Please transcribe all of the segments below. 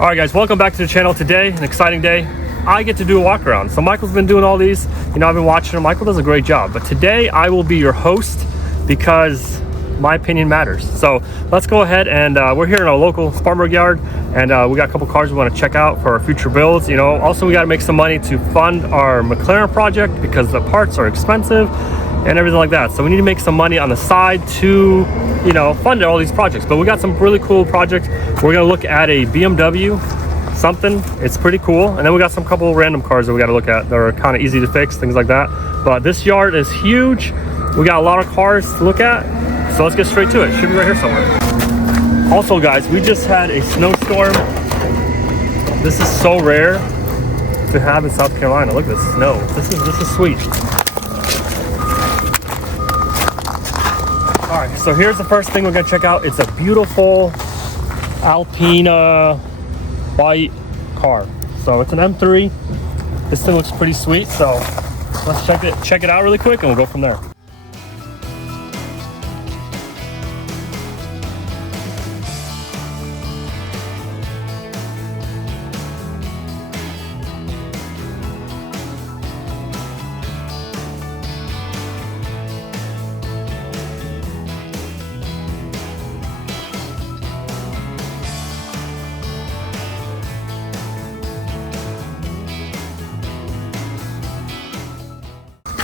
All right, guys, welcome back to the channel. Today, an exciting day. I get to do a walk around. So Michael's been doing all these. You know, I've been watching him. Michael does a great job. But today, I will be your host because my opinion matters. So let's go ahead and we're here in our local Spartanburg yard, and we got a couple cars we want to check out for our future builds. You know, also we got to make some money to fund our McLaren project because the parts are expensive and everything like that. So we need to make some money on the side to, you know, fund all these projects. But we got some really cool projects. We're gonna look at a BMW something. It's pretty cool. And then we got some couple random cars that we got to look at that are kind of easy to fix, things like that. But this yard is huge. We got a lot of cars to look at. So let's get straight to it. Should be right here somewhere. Also, guys, we just had a snowstorm. This is so rare to have in South Carolina. Look at this snow. This is sweet. All right, so here's the first thing we're gonna check out. It's a beautiful Alpina white car. So it's an M3. This thing looks pretty sweet. So let's check it out really quick, and we'll go from there.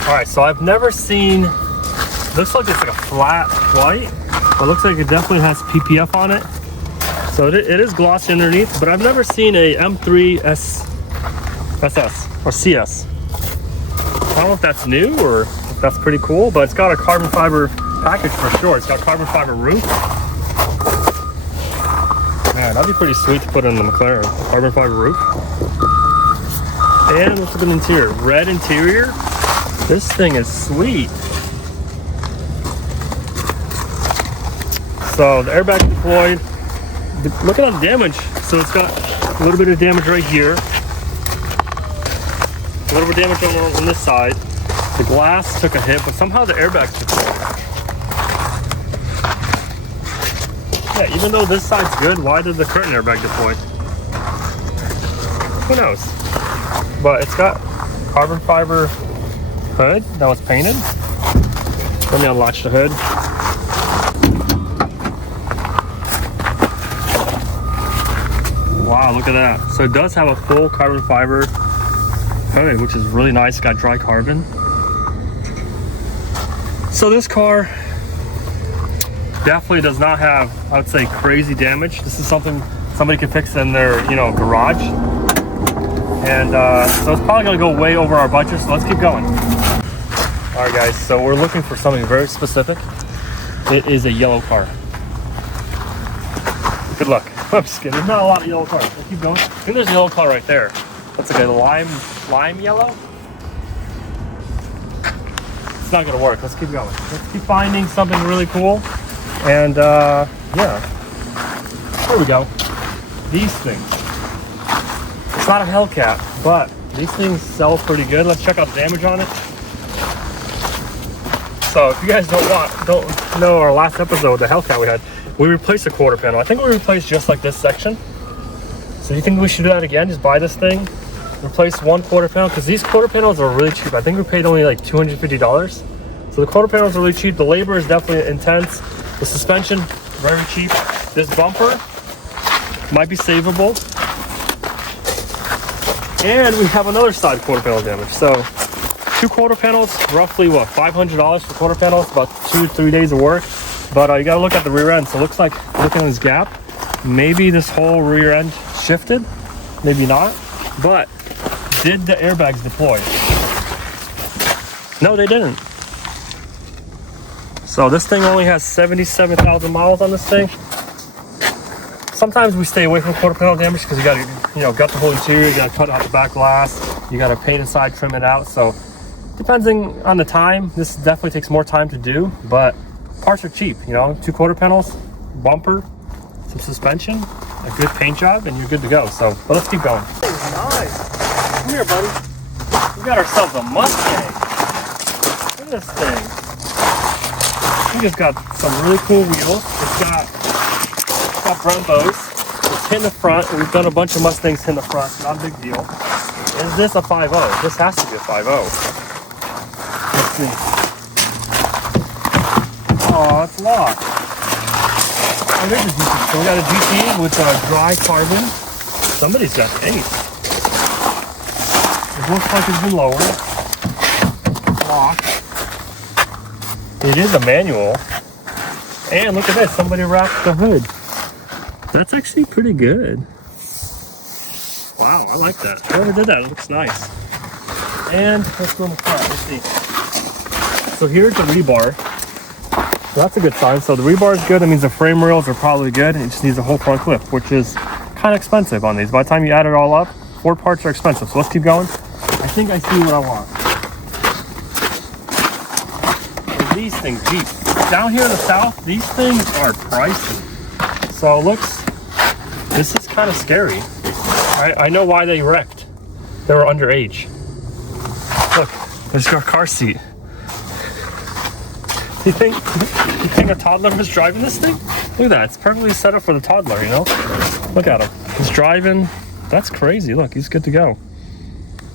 All right, so I've never seen, looks like it's like a flat white. It looks like it definitely has PPF on it. So it is glossy underneath, but I've never seen a M3 SS or CS. I don't know if that's new or if that's pretty cool, but it's got a carbon fiber package for sure. It's got carbon fiber roof. Man, that'd be pretty sweet to put in the McLaren, carbon fiber roof. And let's look at the interior, red interior. This thing is sweet. So the airbag deployed. Look at all the damage. So it's got a little bit of damage right here. A little bit of damage on this side. The glass took a hit, but somehow the airbag deployed. Yeah, even though this side's good, why did the curtain airbag deploy? Who knows? But it's got carbon fiber hood that was painted. Let me unlatch the hood. Wow, look at that. So it does have a full carbon fiber hood, which is really nice. It's got dry carbon. So this car definitely does not have, I would say, crazy damage. This is something somebody can fix in their, you know, garage. And so it's probably gonna go way over our budget, so let's keep going. All right, guys, so we're looking for something very specific. It is a yellow car. Good luck. I'm just kidding. There's not a lot of yellow cars. Let's keep going. I think there's a yellow car right there. That's like a lime yellow. It's not gonna work. Let's keep going. Let's keep finding something really cool. And yeah, there we go. These things. It's not a Hellcat, but these things sell pretty good. Let's check out the damage on it. So if you guys don't know our last episode, the Hellcat we had, we replaced the quarter panel. I think we replaced just like this section. So you think we should do that again? Just buy this thing, replace one quarter panel, because these quarter panels are really cheap. I think we paid only like $250. So the quarter panels are really cheap. The labor is definitely intense. The suspension, very cheap. This bumper might be savable. And we have another side quarter panel damage. So two quarter panels, roughly what, $500 for quarter panels, about 2 to 3 days of work. But you gotta look at the rear end. So it looks like, looking at this gap, maybe this whole rear end shifted, maybe not. But did the airbags deploy? No, they didn't. So this thing only has 77,000 miles on this thing. Sometimes we stay away from quarter panel damage because you gotta, you know, gut the whole interior, you gotta cut out the back glass, you gotta paint inside, trim it out. So depending on the time, this definitely takes more time to do, but parts are cheap, you know, 2 quarter panels, bumper, some suspension, a good paint job, and you're good to go. So, but let's keep going. Nice. Come here, buddy. We got ourselves a Mustang. Look at this thing. I think it's got some really cool wheels. It's got Brembos. hitting the front. We've done a bunch of Mustangs hitting the front. Not a big deal. Is this a 5.0? This has to be a 5.0. Let's see. Oh, it's locked. Oh, there's a GT. So we got a GT with dry carbon. Somebody's got ace. It looks like it's been lowered. Locked. It is a manual. And look at this. Somebody wrapped the hood. That's actually pretty good. Wow, I like that. Whoever did that, it looks nice. And let's go in the front. Let's see. So here's the rebar. So that's a good sign. So the rebar is good. That means the frame rails are probably good. It just needs a whole front clip, which is kind of expensive on these. By the time you add it all up, 4 parts are expensive. So let's keep going. I think I see what I want. So these things, Jeep. Down here in the south, these things are pricey. So it looks, this is kind of scary. I know why they wrecked. They were underage. Look, there's our car seat. You think a toddler was driving this thing? Look at that, it's perfectly set up for the toddler, you know? Look at him, he's driving. That's crazy, look, he's good to go.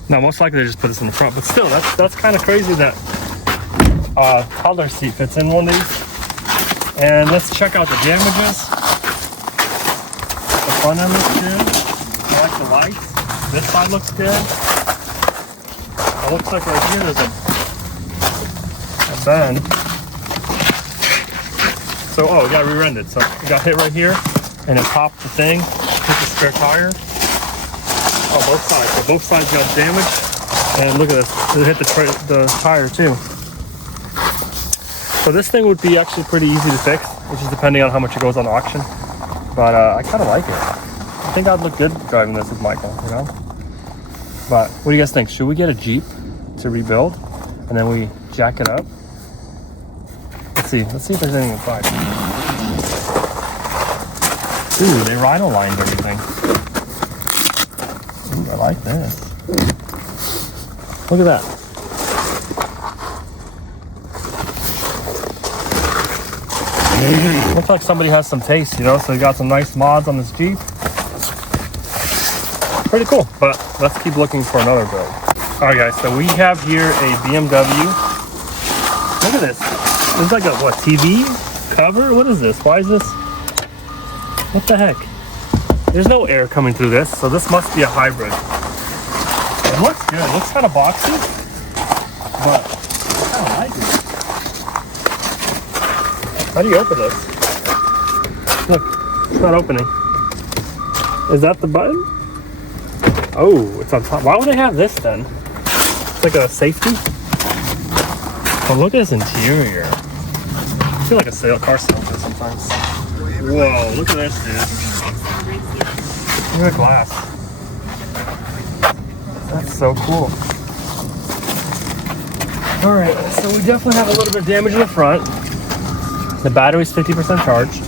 Now, most likely they just put this in the front, but still, that's kind of crazy that toddler seat fits in one of these. And let's check out the damages. The front end looks good. I like the lights. This side looks good. It looks like right here there's a bend. So, oh, it got rear-ended. So it got hit right here, and it popped the thing, hit the spare tire. Oh, both sides. So both sides got damaged. And look at this. It hit the tire too. So this thing would be actually pretty easy to fix, which is depending on how much it goes on auction. But I kind of like it. I think I'd look good driving this with Michael, you know? But what do you guys think? Should we get a Jeep to rebuild and then we jack it up? Let's see if there's anything inside. Ooh, they rhino lined everything. Ooh, I like this. Look at that. Looks like somebody has some taste, you know, so they got some nice mods on this Jeep. Pretty cool, but let's keep looking for another build. Alright guys, so we have here a BMW. Look at this. It's like a, what, TV cover? What is this? Why is this? What the heck? There's no air coming through this, so this must be a hybrid. It looks good. It looks kind of boxy, but I kind of like it. How do you open this? Look, it's not opening. Is that the button? Oh, it's on top. Why would they have this then? It's like a safety? Oh, look at this interior. I feel like a car salesman sometimes. Whoa, look at this, dude. Look at the glass. That's so cool. Alright, so we definitely have a little bit of damage in the front. The battery's 50% charged.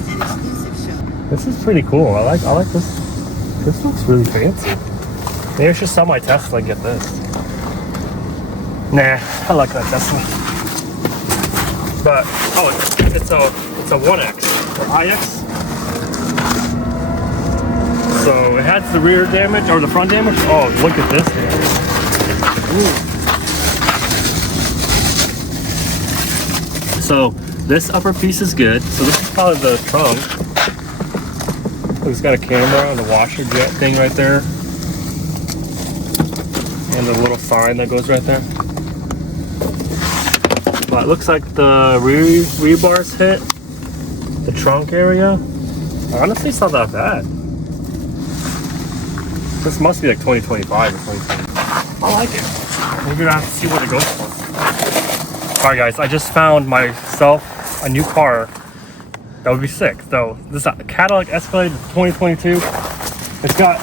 This is pretty cool. I like this. This looks really fancy. Maybe I should sell my Tesla and get this. Nah, I like that Tesla. But oh, it's a 1X or IX. So it has the rear damage or the front damage. Oh, look at this here. So this upper piece is good. So this is probably the trunk. It's got a camera and a washer jet thing right there. And the little sign that goes right there. But it looks like the rebar's hit. The trunk area. Honestly, it's not that bad. This must be like 2025 or 2020. I like it. We're gonna have to see what it goes for. Alright guys, I just found myself a new car that would be sick. So this is a Cadillac Escalade 2022. It's got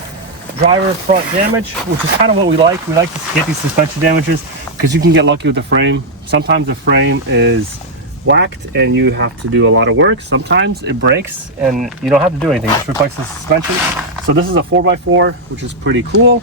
driver front damage, which is kind of what we like. We like to get these suspension damages because you can get lucky with the frame. Sometimes the frame is whacked and you have to do a lot of work. Sometimes it breaks and you don't have to do anything, just replace the suspension. So this is a 4x4, which is pretty cool.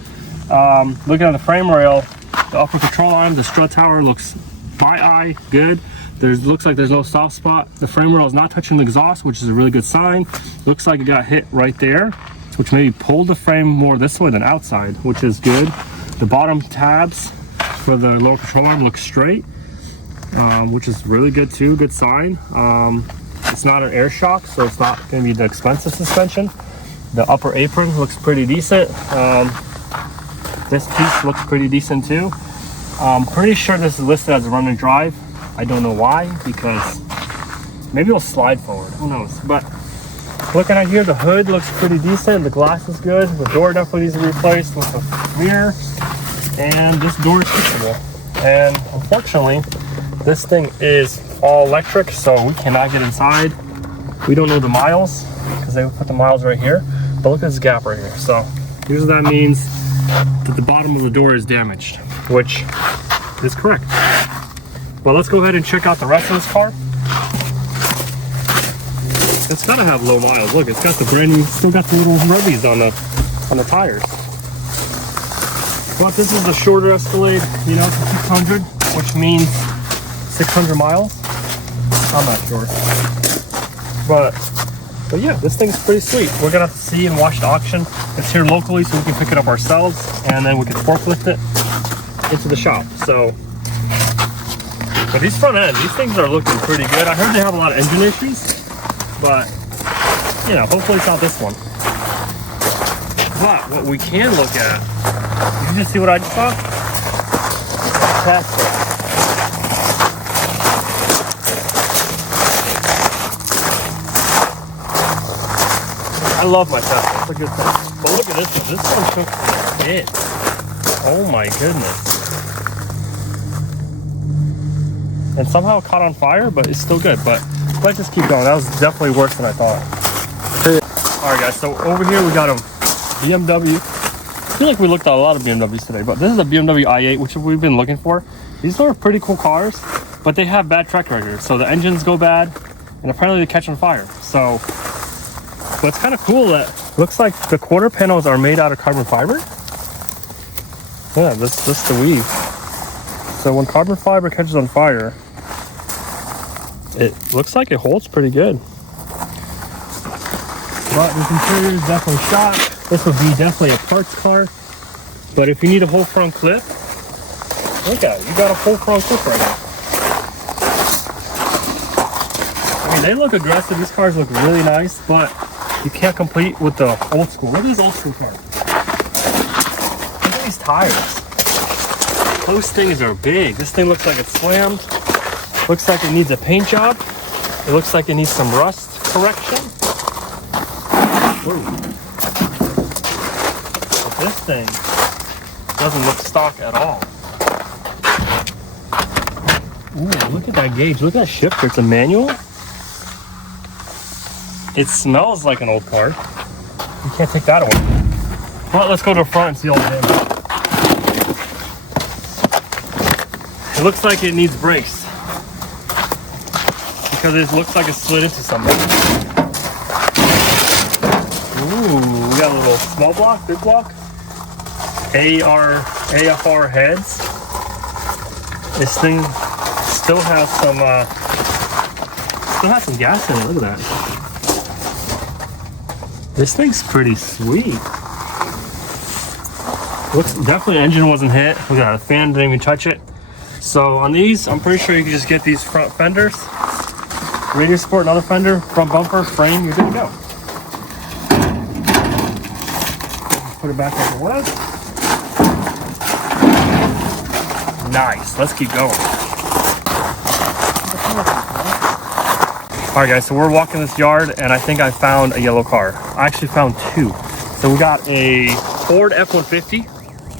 Looking at the frame rail, the upper control arm, the strut tower looks by eye good. Looks like there's no soft spot. The frame rail is not touching the exhaust, which is a really good sign. Looks like it got hit right there. which maybe pulled the frame more this way than outside, which is good. The bottom tabs for the lower control arm look straight, which is really good too, good sign. It's not an air shock, so it's not going to be the expensive suspension. The upper apron looks pretty decent. This piece looks pretty decent too. I'm pretty sure this is listed as a run and drive. I don't know why, because maybe it'll slide forward, who knows. But looking at here, the hood looks pretty decent. The glass is good. The door definitely needs to be replaced with a mirror. And this door is fixable. And unfortunately, this thing is all electric, so we cannot get inside. We don't know the miles, because they put the miles right here. But look at this gap right here. So here's what that means, that the bottom of the door is damaged, which is correct. But let's go ahead and check out the rest of this car. It's gotta have low miles. Look, it's got the brand new, still got the little rubbies on the tires. But this is the shorter Escalade, you know, it's a 600, which means 600 miles. I'm not sure. But yeah, this thing's pretty sweet. We're gonna have to see and watch the auction. It's here locally, so we can pick it up ourselves, and then we can forklift it into the shop. So, but these front ends, these things are looking pretty good. I heard they have a lot of engine issues, but you know, hopefully it's not this one. But what we can look at, did you just see what I just saw? Tesla. I love my Tesla. It's a good thing. But look at this one. This one took a hit. Oh my goodness. And somehow it caught on fire, but it's still good. But let's just keep going. That was definitely worse than I thought. Alright guys, so over here we got a BMW. I feel like we looked at a lot of BMWs today, but this is a BMW i8, which we've been looking for. These are pretty cool cars, but they have bad track record. So the engines go bad, and apparently they catch on fire. So, but it's kind of cool that looks like the quarter panels are made out of carbon fiber. Yeah, this is the weave. So when carbon fiber catches on fire, it looks like it holds pretty good. But this interior is definitely shot. This would be definitely a parts car. But if you need a whole front clip, look at it. You got a whole front clip right now. I mean, they look aggressive. These cars look really nice, but you can't compete with the old school. Look at this old school car. Look at these tires. Those things are big. This thing looks like it's slammed. Looks like it needs a paint job. It looks like it needs some rust correction. Whoa. But this thing doesn't look stock at all. Ooh, look at that gauge. Look at that shifter. It's a manual. It smells like an old car. You can't take that away. Well, let's go to the front and see all the damage. It looks like it needs brakes, because it looks like it slid into something. Ooh, we got a little small block, big block. AFR heads. This thing still has some gas in it. Look at that. This thing's pretty sweet. Looks definitely, engine wasn't hit. Look at that, the fan didn't even touch it. So on these, I'm pretty sure you can just get these front fenders, radio support, another fender, front bumper, frame, you're good to go. Put it back like it was. Nice, let's keep going. All right guys, so we're walking this yard and I think I found a yellow car. I actually found two. So we got a Ford F-150,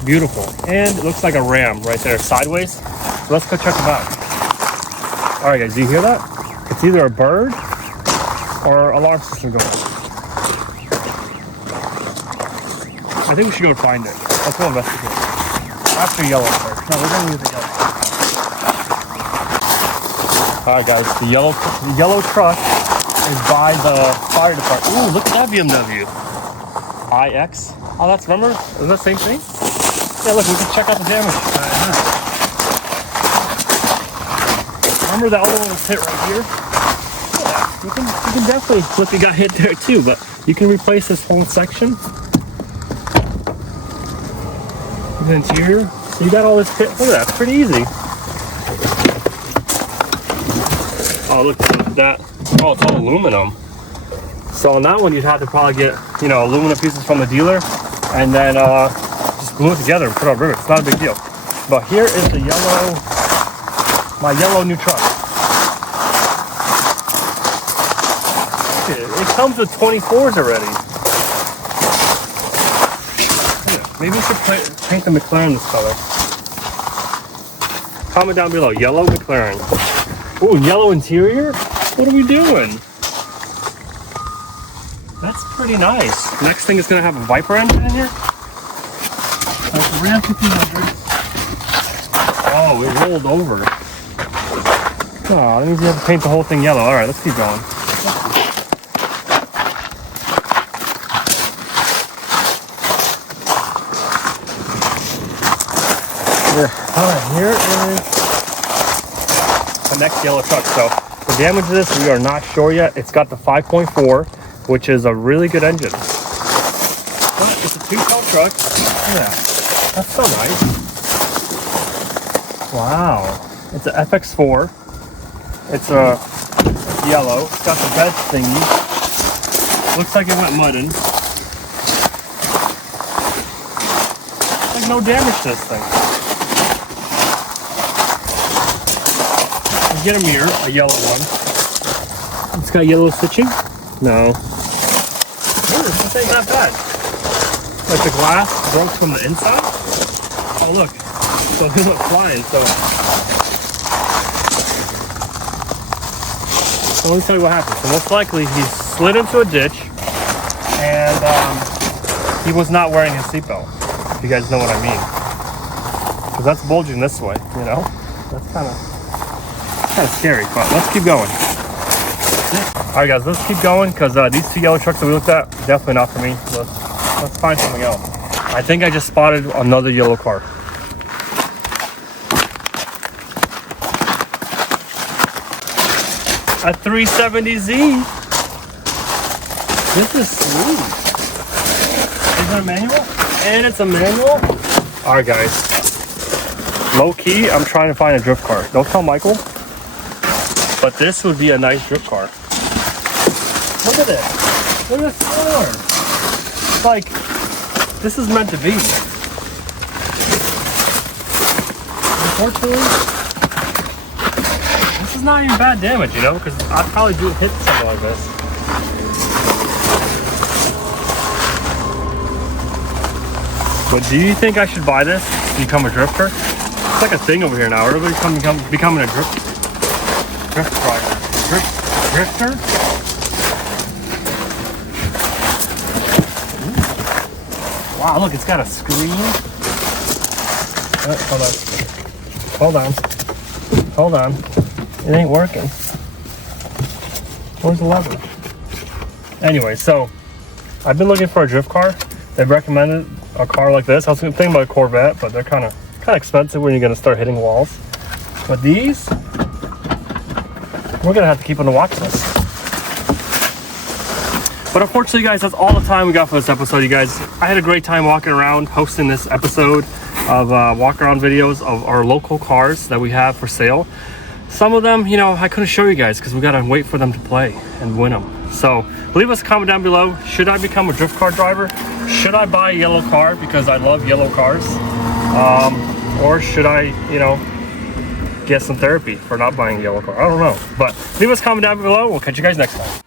beautiful. And it looks like a Ram right there, sideways. So let's go check them out. All right guys, do you hear that? It's either a bird or alarm system going. I think we should go find it. Let's go investigate. After yellow first. No, we're gonna use the yellow. All right guys, the yellow truck is by the fire department. Ooh, look at that BMW. iX. Oh, that's, remember? Is that the same thing? Yeah, look, we can check out the damage. Remember that other one was hit right here? Yeah, you can definitely look, it got hit there too, but you can replace this whole section. The interior. So you got all this kit. Look at that, it's pretty easy. Oh, look at that. Oh, it's all aluminum. So on that one, you'd have to probably get, you know, aluminum pieces from the dealer and then just glue it together and put on rivets. It's not a big deal. But here is the yellow, my yellow new truck. It comes with 24s already. Maybe we should paint the McLaren this color. Comment down below, yellow McLaren. Ooh, yellow interior? What are we doing? That's pretty nice. Next thing is gonna have a Viper engine in here. Ram 1500. Oh, it rolled over. Oh, that means you have to paint the whole thing yellow. All right, let's keep going. All right, here is the next yellow truck. So the damage of this, we are not sure yet. It's got the 5.4, which is a really good engine. But it's a 2-tone truck. Yeah, that's so nice. Wow, it's an FX4. It's a yellow. It's got the bed thingy. Looks like it went mudding. Like no damage to this thing. Get a mirror, a yellow one. It's got yellow stitching. No. This ain't that bad. Like the glass broke from the inside. Oh look, so it went flying. So let me tell you what happened. So most likely he slid into a ditch, and he was not wearing his seatbelt. If you guys know what I mean. Because that's bulging this way. You know, that's kind of scary, but let's keep going. All right, guys, let's keep going because these 2 yellow trucks that we looked at, definitely not for me. Let's find something else. I think I just spotted another yellow car. A 370Z. This is sweet. Is it a manual? And it's a manual? All right, guys. Low key, I'm trying to find a drift car. Don't tell Michael. But this would be a nice drift car. Look at it. Look at this floor. It's like, this is meant to be. Unfortunately, this is not even bad damage, you know, because I'd probably do hit something like this. But do you think I should buy this to become a drifter? It's like a thing over here now. Everybody's becoming a drifter. Drifter? Wow, look, it's got a screen. Hold on. It ain't working. Where's the lever? Anyway, so I've been looking for a drift car. They've recommended a car like this. I was thinking about a Corvette, but they're kind of expensive when you're gonna start hitting walls. But these, we're gonna have to keep on the watch list. But unfortunately, guys, that's all the time we got for this episode, you guys. I had a great time walking around, hosting this episode of walk around videos of our local cars that we have for sale. Some of them, you know, I couldn't show you guys because we gotta wait for them to play and win them. So leave us a comment down below. Should I become a drift car driver? Should I buy a yellow car because I love yellow cars? Or should I, you know, get some therapy for not buying a yellow car? I don't know. But leave us a comment down below. We'll catch you guys next time.